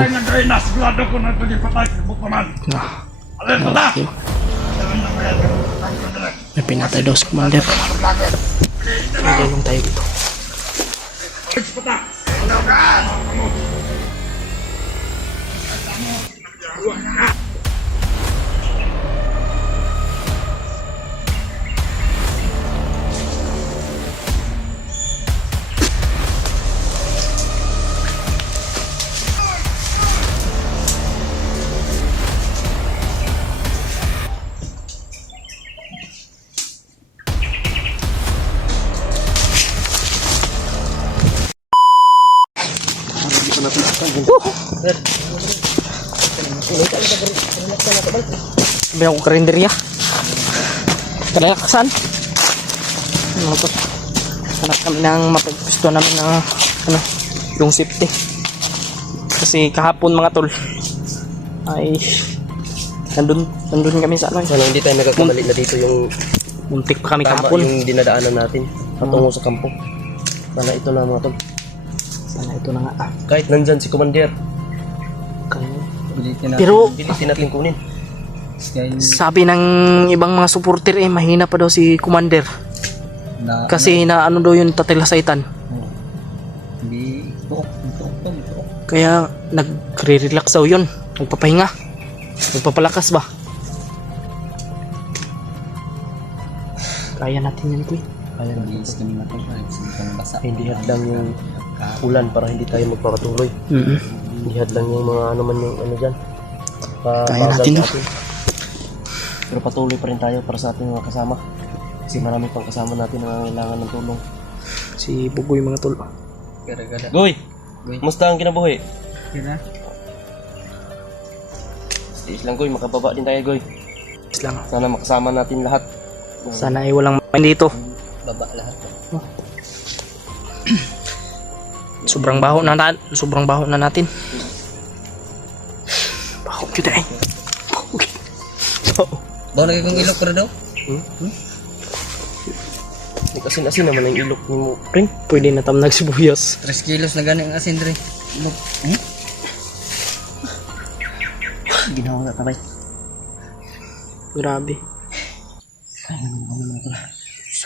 Nasigurado ko na ito di patay sa bukmanan. Alin ito na! May pinatay daw si Commander. Hindi tayo dito. Sabi ako karinderya. Kalaksan. Ano to? Hanap kami ng mapagpisto namin ng yung safety. Kasi kahapon mga tol ay nandun kami sa ano. Sana hindi tayo nagkakamali na dito yung muntik pa kami tama kahapon. yung dinadaanan natin patungo sa kampo. Sana ito na mga tol. Sana ito na nga. Kahit nandyan si Commander, Pero pilitin natin kunin. sabi ng ibang mga supporter mahina pa daw si Commander. Kasi na ano daw yung tatilasaitan. Kaya nagre-relax daw yun. Nagpapahinga. Nagpapalakas ba? Kaya natin yan, Kuy. Kaya hindi hadlang yung ulan para hindi tayo magpapatuloy. Hindi hadlang yung mga ano man yung ano dyan. Kaya natin to. Pero patuloy pa rin tayo para sa ating mga kasama. Kasi marami pang kasama natin na kailangan ng tulong. Si Bugoy mga tol. Goy! Musta ang kinabuhi? Stiis lang Goy, makababa din tayo Goy. Lang. Sana makasama natin lahat. Sana ay walang main dito. Baba lahat. Sobrang baho na natin. Baho kita eh. Bawa lagi kong ilok pero daw? Asin-asin naman ang ilok ni mo, Pring. Pwede na tamnag sibuyas. 3 kilos na gani ang asin dre. Ilok. Ginawa na tabay. Grabe.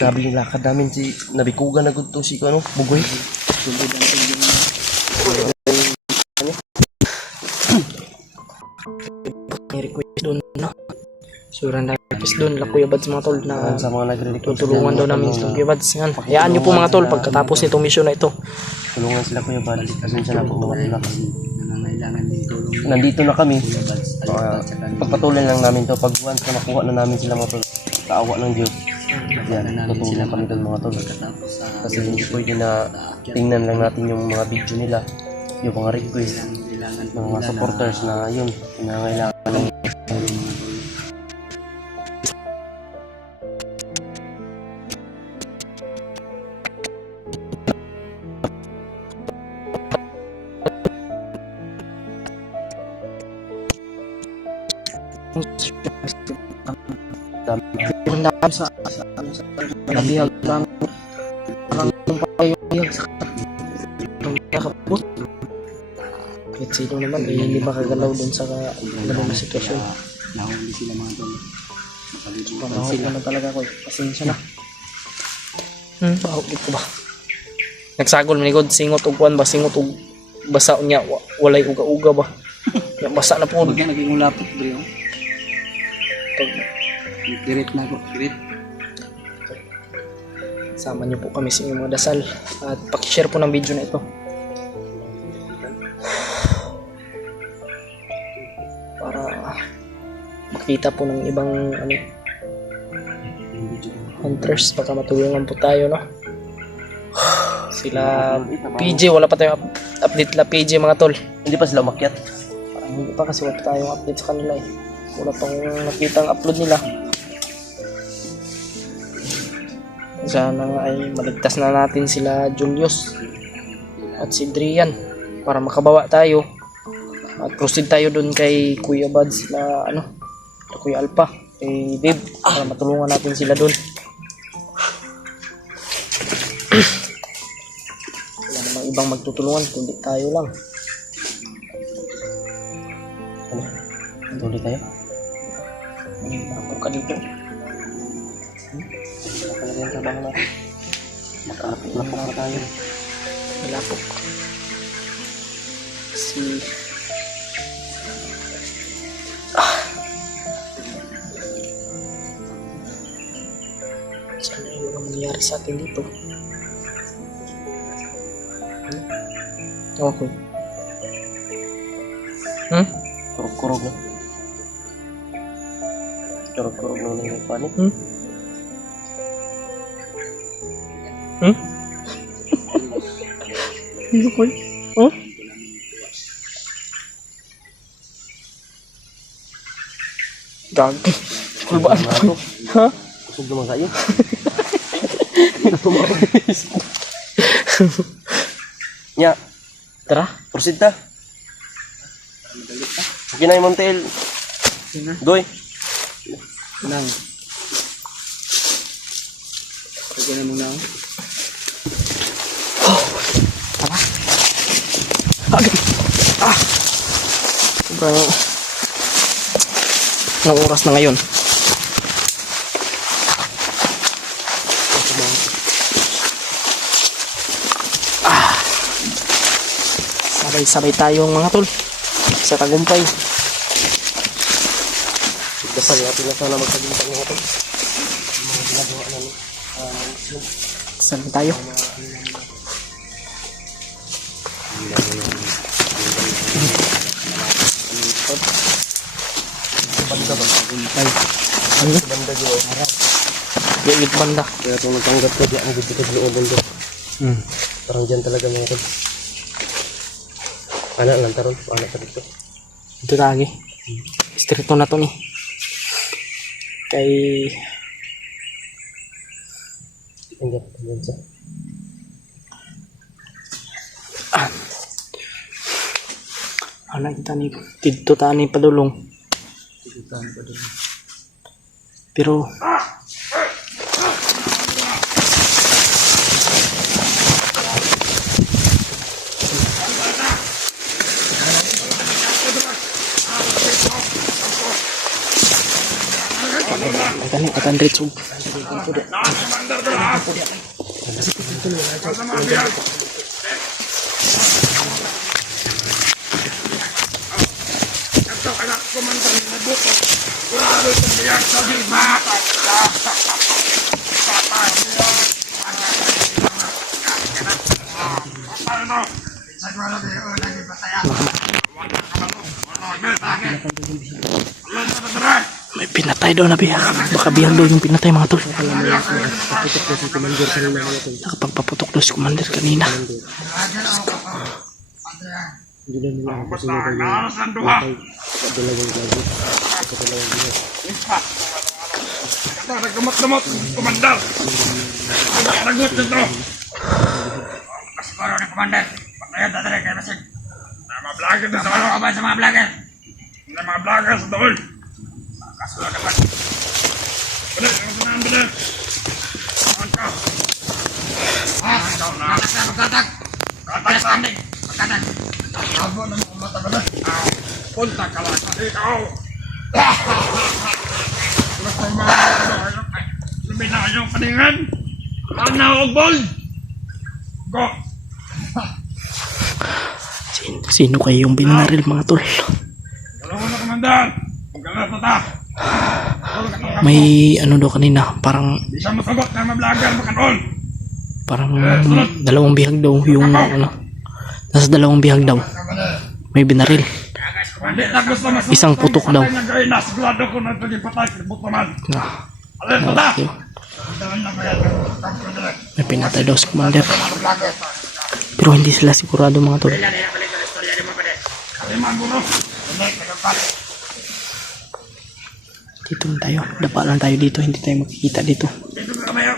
Grabe yung lakad namin si nabikugan na gud to si ano, Bugoy. I-request doon na. Surang request doon la Kuya Bads mga tol na Sa mga nagre-request. tutulungan daw namin si Kuya Bads. Yan. Hayaan niyo po mga tol pagkatapos nitong mission na ito. Tulungan sila Kuya Bal. Pasensya na po mga tulak. Nangangailangan din tulong. Nandito na kami. Alipat sa kanila. Pagpatuloy lang namin to. Pag once na makuha na namin sila mga tol, kaawa ng Diyos. Yan, tutulungan kami doon mga tol. Pagkatapos sa Kasi hindi pwede na tingnan lang natin yung mga video nila, yung mga request kailangan ng mga supporters na yun, pinangailangan ng Punta sa nabihag lang parang payong sa nakapot. Kahit sino naman hindi makagalaw dun sa ganun na sitwasyon. nahuli sila mga tol. Pamahuli naman talaga ko. Pasensya na. Bahog dito ba? Nagsagol manikod singot og kuan ba singot og basa niya walay uga-uga ba. Basa na po. Huwag yan naging ulapot dre. Diret na ako. Diret. Sama niyo po kami sa inyong mga dasal at paki-share po ng video na ito para makita po ng ibang hunters, baka matulungan po tayo, no? Sila PJ, wala pa tayong update la PJ mga tol. hindi pa sila umakyat. Parang hindi pa kasi wala tayong update sa kanila eh. Wala pang nakita ang upload nila. Sana nga ay maligtas na natin sila Julius at si Drian para makabawa tayo at proceed tayo dun kay Kuya Bads na Kuya Alpha, kay Dave para matulungan natin sila dun. Wala namang ibang magtutulungan kundi tayo lang. Tuloy tayo. Ako ka dito. Wala talaga yung trabaho natin. Makalapok na tayo. Malapok. Si... Sana yung mga mangyari sa atin dito. Okay. Kurog-kurog na. Kurog-kurog na ulit yung panik. Ano ko? Oh? Gag. Kulbaan ko. Ha? Kusog naman kayo. Nya, Tara. proceed ta. Okay na yung Montel. Doy. Nang. Lagyan na muna ako. Tara. Agad. Sobrang... Anong oras na ngayon? Sabay-sabay tayong mga tol sa tagumpay. Dasal natin na sana magsaguntang ng ito. Mga ginagawa namin. Saan tayo? Banda ba? Ay. Ano? Banda dito. Gigit banda. Kaya itong nagtanggap ko, di ang gudito sa loob banda. Parang dyan talaga mga ito. Anak lang taron. Anak ka dito. Ito lagi. Istrito na to ni. Kay... Andyan siya. Anak kita ni dito tani padulong. Pero katan ritsog. May pinatay daw na bihag. Baka bihag daw yung pinatay mga tol. Nakapagpaputok daw si Commander kanina. Nagkamot-kamot, Commander. Nagot dito. Kasiguro ni Commander. Pagkaya tatari kayo masig. Na mga vlogger na sa mga sa mga vlogger. Na mga vlogger sa doon. Kasiguro naman. Balik, ang sanahan balik. Saan ka? Ikaw na. Magtatag. Magtatag sa amin. Magtatag. Abo na mga mata balik. Punta ka lang. Ikaw. Basta yung mga sabi na kayong paningan. Ano og ball? Go. Sino kayo yung binaril mga tol? Dalawa na, Commander. Magkalat na ta. May ano daw kanina, parang Di siya masagot na mablagan makanol. dalawang bihag daw yung ano. Nasa dalawang bihag daw. May binaril. Hindi na gusto masagot. Isang putok daw. Sigurado ko na ito yung patay. Kilibot naman. Alerta ta. May pinatay daw si Commander. Pero hindi sila sigurado mga tol. Dito lang tayo. Dapa lang tayo dito. Hindi tayo makikita dito. Dito ka kamayo.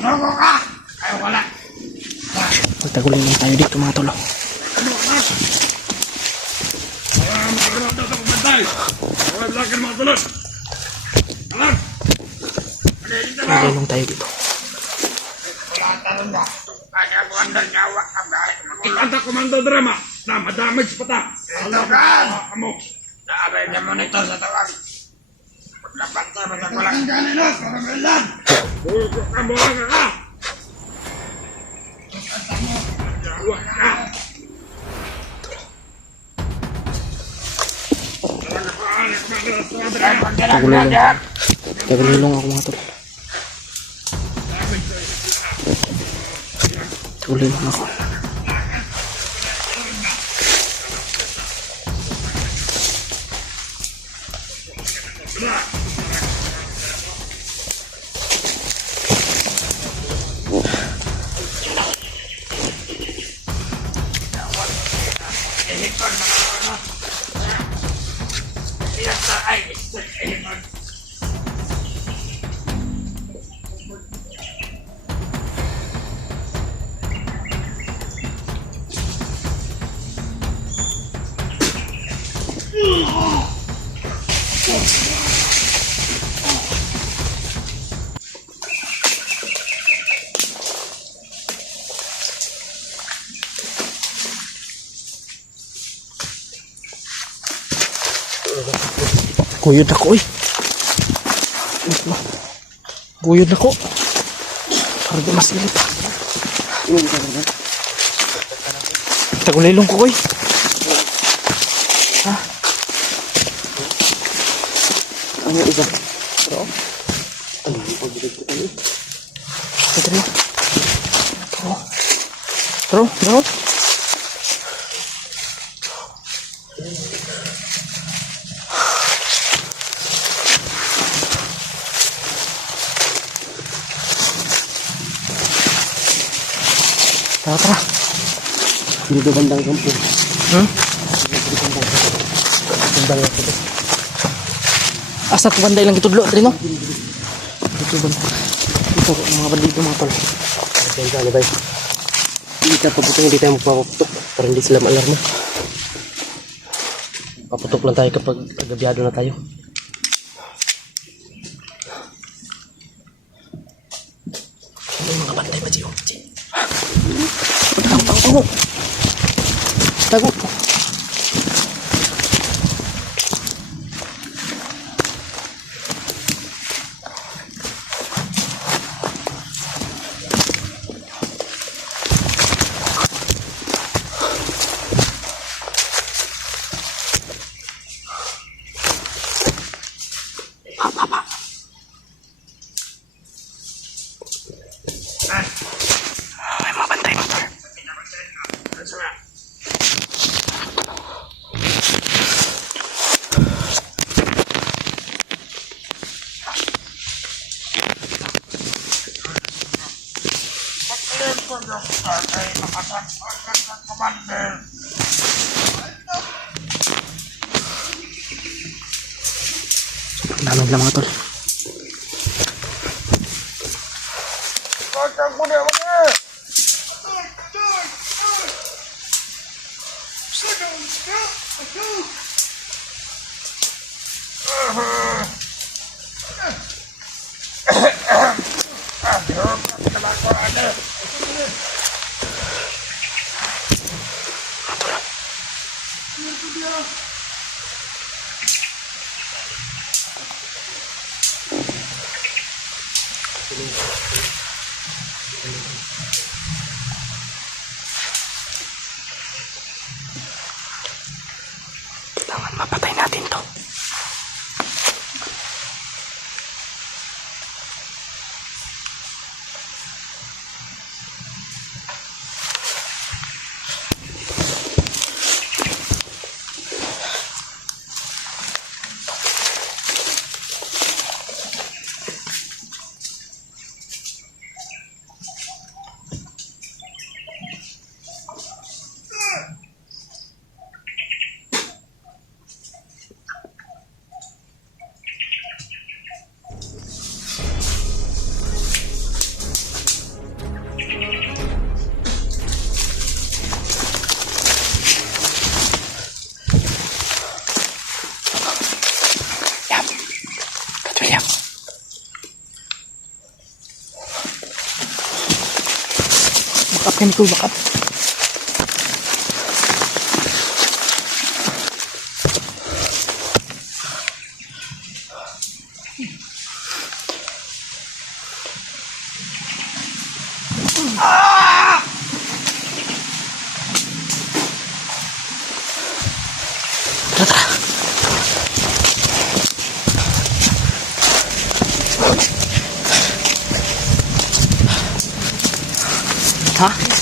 Ano ka? Ayaw wala. Magtagulin lang tayo dito mga tol. Sigurado ito kung bantay. Huwag vlogger mga tulad. Alam. Magtagulin lang tayo dito. Kaya mo ang nagawa ang dahil. Ikanta komando drama na madamage pa ta. Alam ka. Amo. Naabay ka mo nito sa tawag. Paglapat ka, walang kanino, kamagilan. Bukok ka, buhay ka. Pagkata mo, yawa ka. Tagulilong ako mga tol. Tagulilong ako. Guyod ako eh. Guyod ako. Para di masilip. Tagulilong ko eh. Ha? Ano isa? Pero, Ano yung pagbilag ko tayo? Taro. Taro. Taro. Tara, tara. Dito bandang kampo. Hmm? Bandang kampo. Asa ko banday lang itudlo, Trino? Dito banday. Ito, mga bandido mga tol. Diyan ka, bay. Hindi ka paputok, hindi tayo magpapaputok. Para hindi sila maalarma. Paputok lang tayo kapag agabiyado na tayo. Ano yung mga banday ba, Gio? Tago. Tago. Ay, mga bantay mga tol. Nanog lang mga tol. Kailangan mapatay natin to. Back up yan, Nicole, back up. Ha?